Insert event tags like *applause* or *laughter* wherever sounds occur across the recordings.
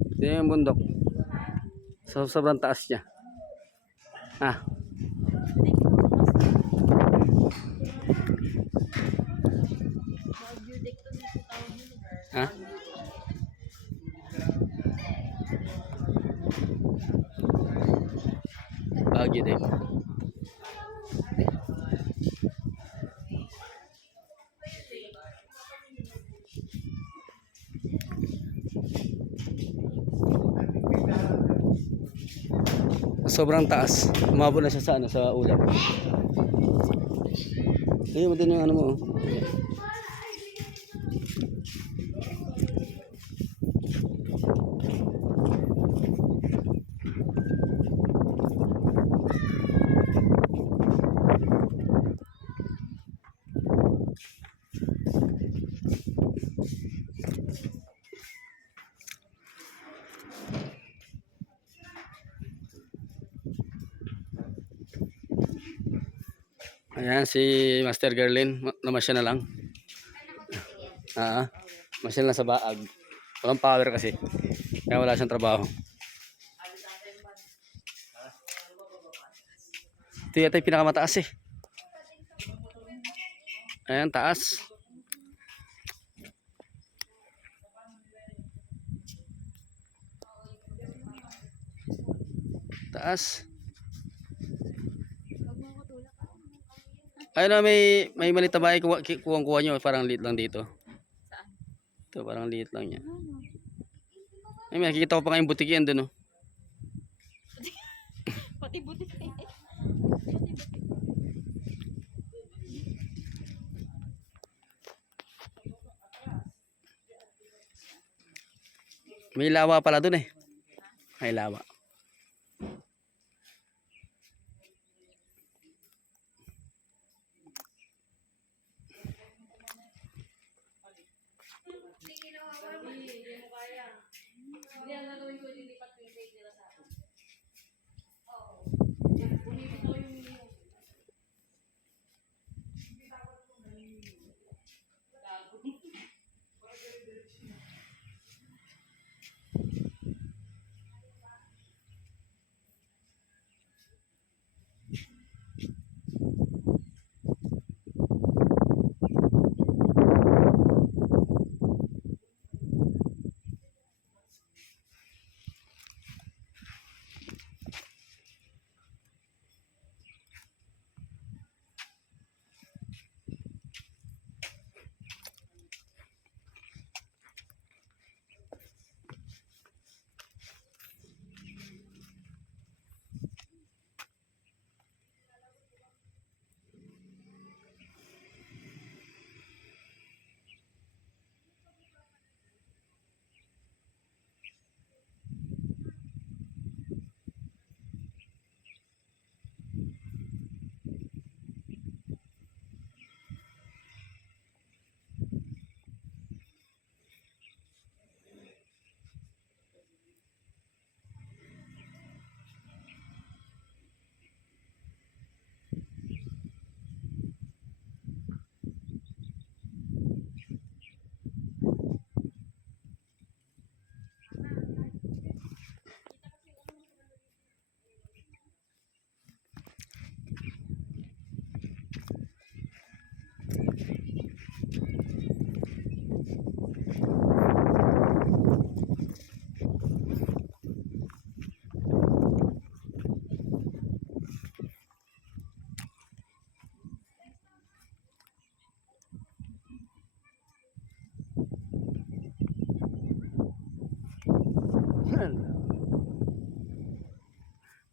Ito yung bundok. So, sobrang taas niya. Ah. Ha? Baguio din. Sobrang taas. Umabot na siya sa ano sa ulap. Ayun mo din yung ano mo. oh. Ayan si Master Gerlin, Ma- namasya na lang. Ah, masyal na sa baag. Walang power kasi. Kaya wala siyang trabaho. Ito yata yung pinakamataas eh. Ayan, taas. Taas. Ayun na, may, may maliit na bahay. Kuha, kuha, kuha nyo. Parang liit lang dito. Ito, parang liit lang niya. Ay, may nakikita ko pa nga yung butiki yan dun, oh. Pati buti. May lawa pala dun eh. May lawa.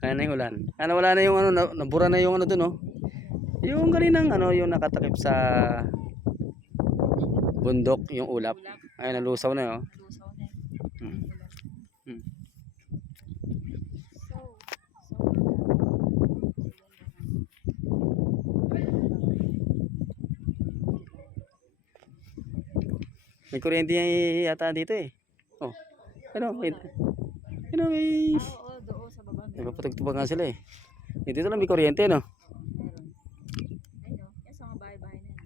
Kaya na yung ulan. Ano wala na yung ano, na- nabura na yung ano dun oh. Yung galinang ano, yung nakatakip sa bundok, yung ulap. Ay, nalusaw na oh. Hmm. Hmm. May kuryente yata dito eh. Ano, may, ano, Ah, oo, doon sa baba. Meron. papatugtubag nga sila eh. Eh, Dito lang may kuryente no. Meron. Ayun, oh, yan sa mga bahay-bahay na yan.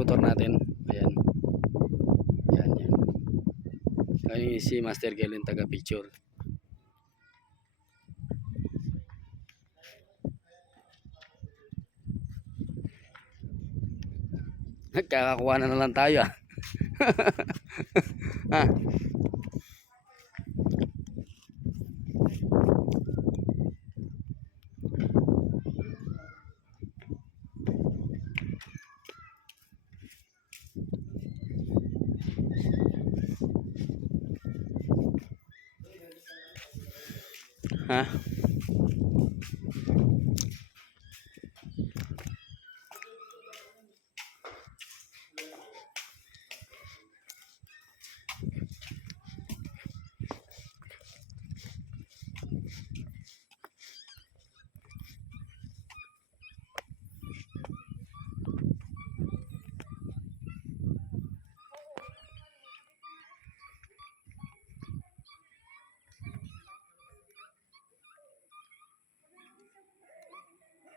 motor natin. Ayan. Yan, yan. Ayun yung si Master Galen taga picture. Nagkakakuha na, na lang tayo ah. *laughs* ah.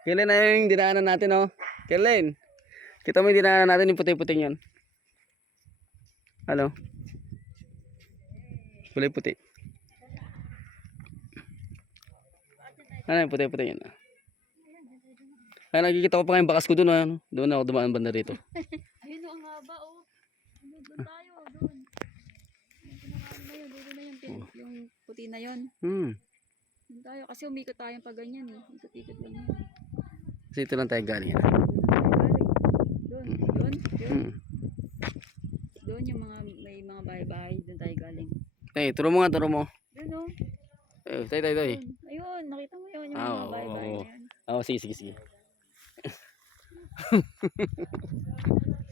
Kailan na yung dinaanan natin, oh? Kailan? Kita mo yung dinaanan natin, yung puti-puting yun. Ano? Kulay puti. Ano yung puti-puti yun? Ay, nakikita ko pa nga yung bakas ko doon, ano? Doon ako dumaan banda rito. *laughs* Ayun o, ang haba o. Ano, doon tayo, doon. Yung na yun, na. Pin- Yung puti na yun. Hmm. Doon tayo. Kasi umikot tayo pa ganyan eh. Ikot-ikot lang yun. Kasi ito lang tayo galing. Doon tayo. Doon, doon, doon. Hmm. Doon yung mga, may mga bahay-bahay. Doon tayo galing. Tay, turo mo nga, turo mo. Doon o. Eh, tay, tay, tay. Doon. Ayun, nakita mo yun. Yung Ah, mga bahay-bahay na yun. Oo, sige, sige, sige. *laughs*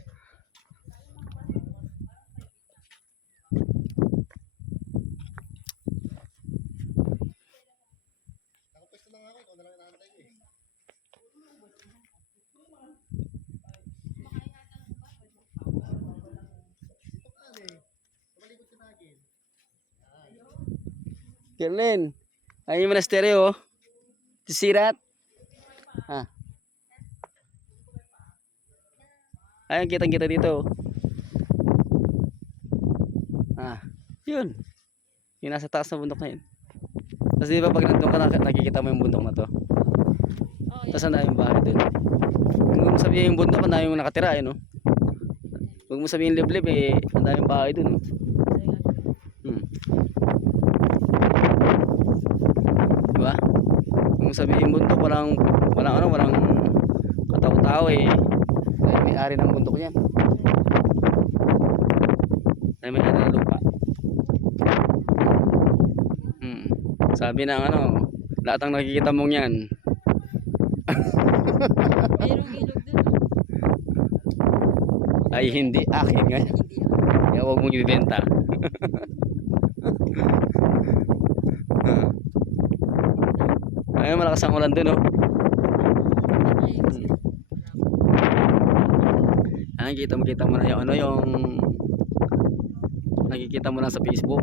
Kirlin, ayun yung monasteryo, oh. Sisirat. Ha. Ayun, kitang kita dito. oh. Ah, yun. Yung nasa taas ng bundok na yun. Tapos di ba pag nandun ka, nak- nakikita mo yung bundok na to. Oo, yan. Tapos ang yung bahay dun. Huwag mo sabihin yung bundok, ang yung nakatira, eh, no? Huwag mo sabihin liblib, eh, ang daming bahay dun, no? Hmm. Diba? Kung sabihin bundok, walang, walang ano, walang katao-tao eh. Dahil may-ari ng bundok yan. Dahil may-ari ng lupa. Hmm. Sabi ng ano, lahat ng nakikita mong yan, *laughs* Mayroong ilog doon. oh. ay hindi akin nga. Hindi ah. Kaya huwag mong ibibenta. *laughs* Ah. Ay, malakas ang ulan dun, oh. Ay, kasi Ay, kita mo, kita mo na yung ano, yung nakikita mo lang sa Facebook.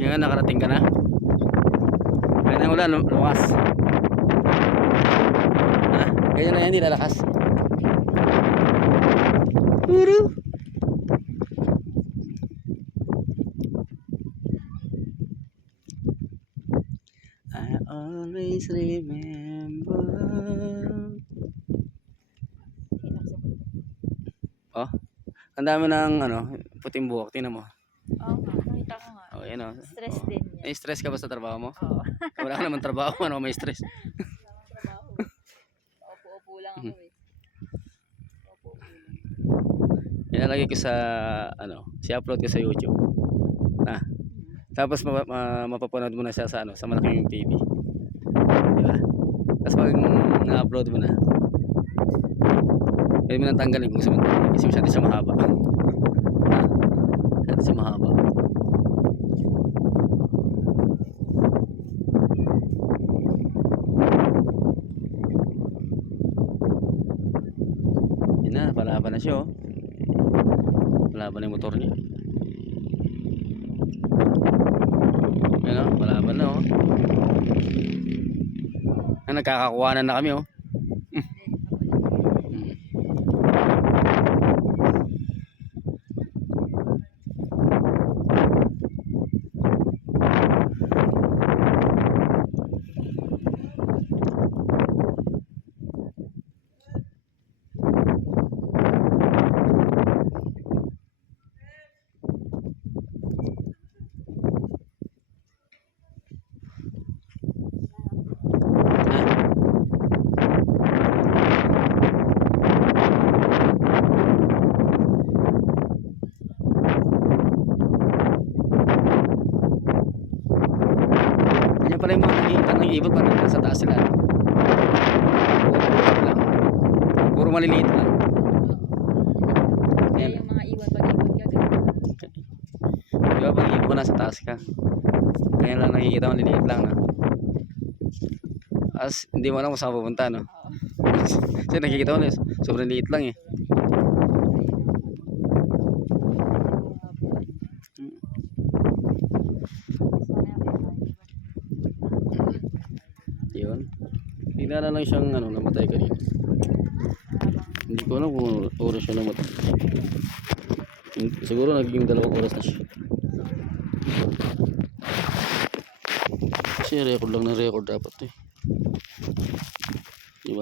Yan nakarating ka na. Ganyan ang ulan, lu- lumakas. Ha? Ganyan na yan, hindi lalakas. Always remember. Oh, ang dami ng ano, puting buhok. Tingnan mo. Oo nga, nakita ko nga. Oh, yan oh. Stress Oh. din yan. May stress ka ba sa trabaho mo? Oo. Wala ka naman trabaho, ano may stress. trabaho. Paupo-upo lang ako eh. Paupo-upo lang. Ilalagay ko sa ano, si-upload ko sa YouTube. Ah. Tapos ma- ma- mapapanood mo na siya sa ano, sa malaking TV. Tapos pag na-upload mo na, pwede mo nang tanggalin kung tanggalin kasi masyado siya mahaba. Ah. Masyado siya mahaba. Yun na, palaban na siya oh. Palaban na yung motor niya. Palaban na na kami oh. Mm. Ganyan pala yung mga nakikita ng ibon parang nasa taas sila. no? Puro ano lang. Puro maliliit lang. Kaya yung mga iwan pag-ikot ka. ganun. Di ba pag ibon nasa taas ka? Kaya lang nakikita mo maliliit lang na. As hindi mo alam kung saan pupunta no. Kasi nakikita mo sobrang liit lang eh. Yun. Bigla na lang siyang ano, namatay kanina. Ko alam kung oras siya. Hmm, Siguro naging dalawang oras na siya. Kasi record lang ng record dapat eh. Di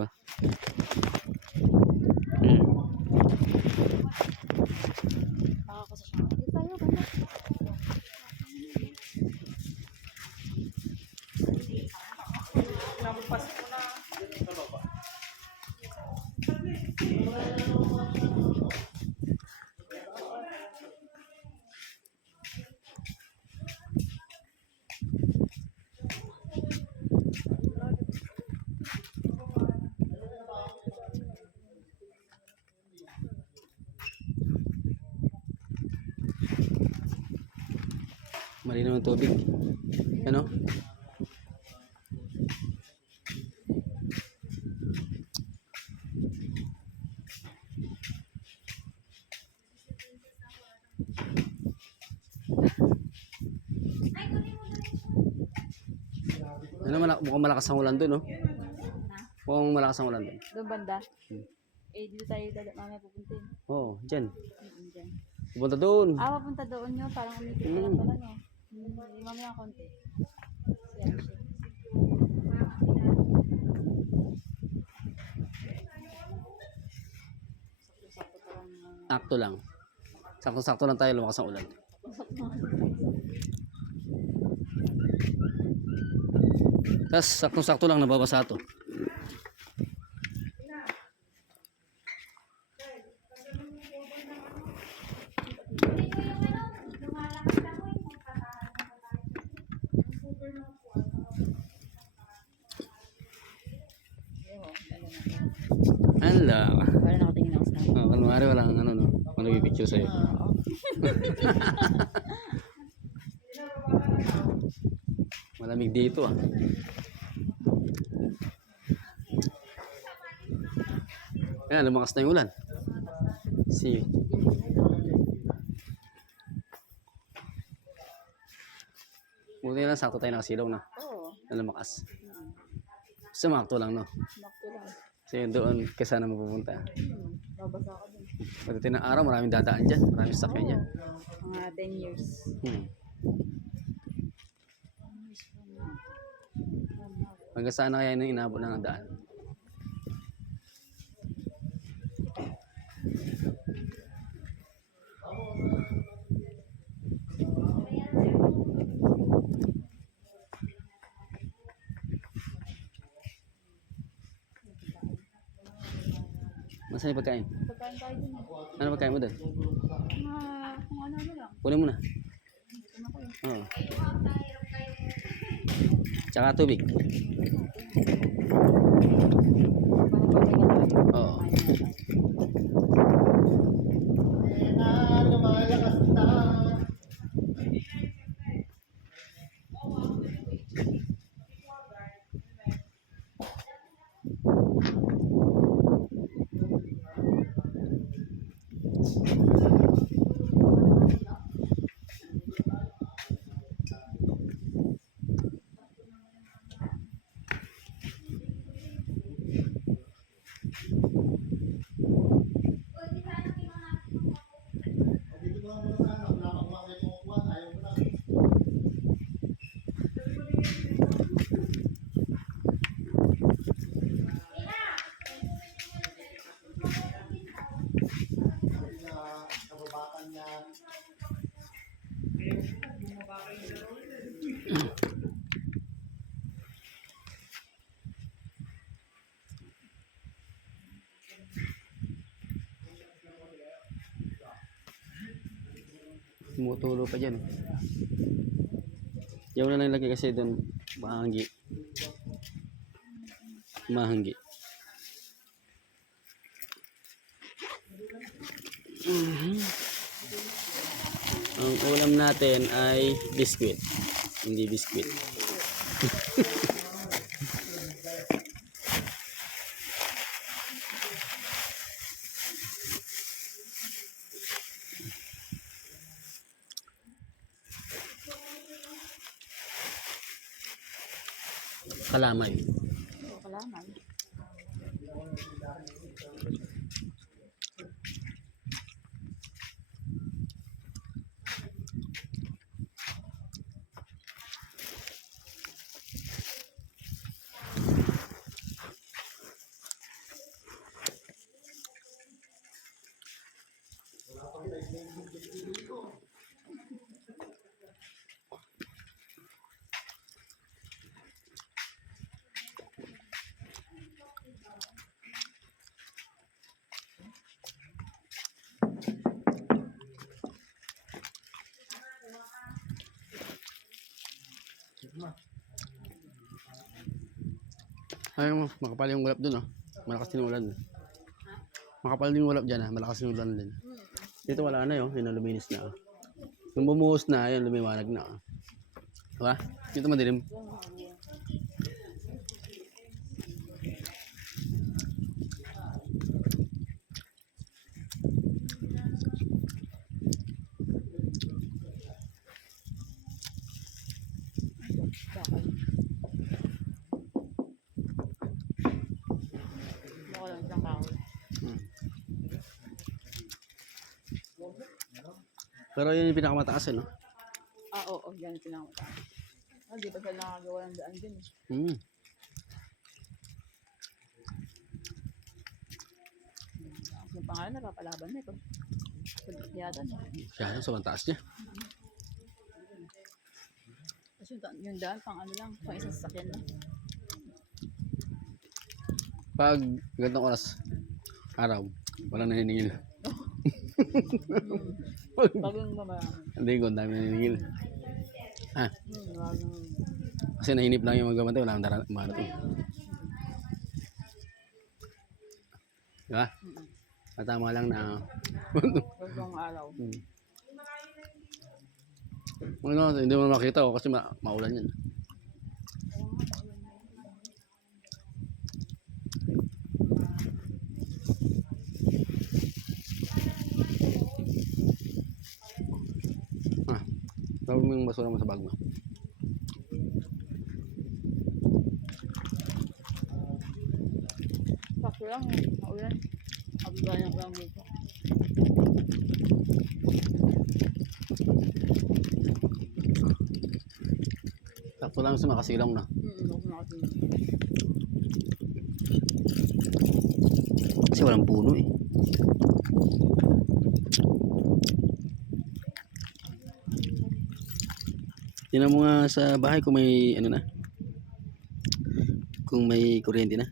Malinaw ang tubig. Ano? Ano malak mukhang malakas ang ulan doon, no? Mukhang malakas ang ulan doon. Doon banda. Hmm. Eh, dito tayo dada mamaya pupunta. Oo, oh, dyan. Mm, dyan. Pupunta doon. Ah, papunta doon nyo. Parang umikot ka lang Mm. pala, no? Di mamaya konti. Pa lang. Akto lang. Sakto-sakto lang tayo lumakas ang ulan. Tapos sakto-sakto lang nababasa to. Ewan, alam na. Wala nakatingin ako sa Oh, kunwari walang ano no. Kung nagpipicture sa'yo. Oo. *laughs* Malamig dito ah. Ayan, lumakas na yung ulan. See you. Buti na lang, sakto tayo nakasilaw na. Oo. Na lumakas. Sumakto lang, no? Nakto lang. Kasi doon, kasi na mapupunta. Babasa ka din. Pagdating ng araw, maraming dadaan dyan. Maraming sakyan dyan. Mga 10 years. Hmm. 10 years from now. From now. Hanggang saan na kaya nung inabot ng daan? Masaya yung pagkain? Pagkain tayo eh. Ano pagkain mo doon? Mga, kung ano-ano lang. Kunin mo na. Oo. Tsaka tubig. Oo. Tumutulo pa dyan. Yung na lang lagay kasi doon, mahanggi. Mahanggi. Mhm. Ang ulam natin ay biskwit. Hindi biskwit. *laughs* Oo, Ay mo, makapal yung ulap dun oh. Malakas din ulan. Makapal din ulap dyan ah. Malakas yung ulan din. Dito wala na yun. Yun luminis na oh. Nung bumuhos na, ayun, lumiwanag na oh. Diba? Dito madilim. Pero yun yung pinakamataas eh, no? Ah, oo, yan yung pinakamuta. Ah, di pa sila nakagawa ng daan din. eh. Hmm. Yung pangalan, napapalaban na ito. Yata na. Siya yun, sobrang taas niya. Tapos yung, yung daan, pang ano lang, pang isang sasakyan lang. Pag gantong oras, araw, walang naniningil. Mamarami. *laughs* Hindi ko, dami. Ah, wag yung... kasi nahinip lang yung magkamantay, wala nang marating. Diba? Matama lang na Huwag yung araw. Ano, hindi mo makita ko kasi ma maulan yan. Mo yung basura mo sa bag mo. Sakto lang, maulan. Abibayan ko lang dito. Sakto lang sa makasilong na. Kasi. Kasi walang puno eh. Tingnan mo nga sa bahay kung may ano na. Kung may kuryente na.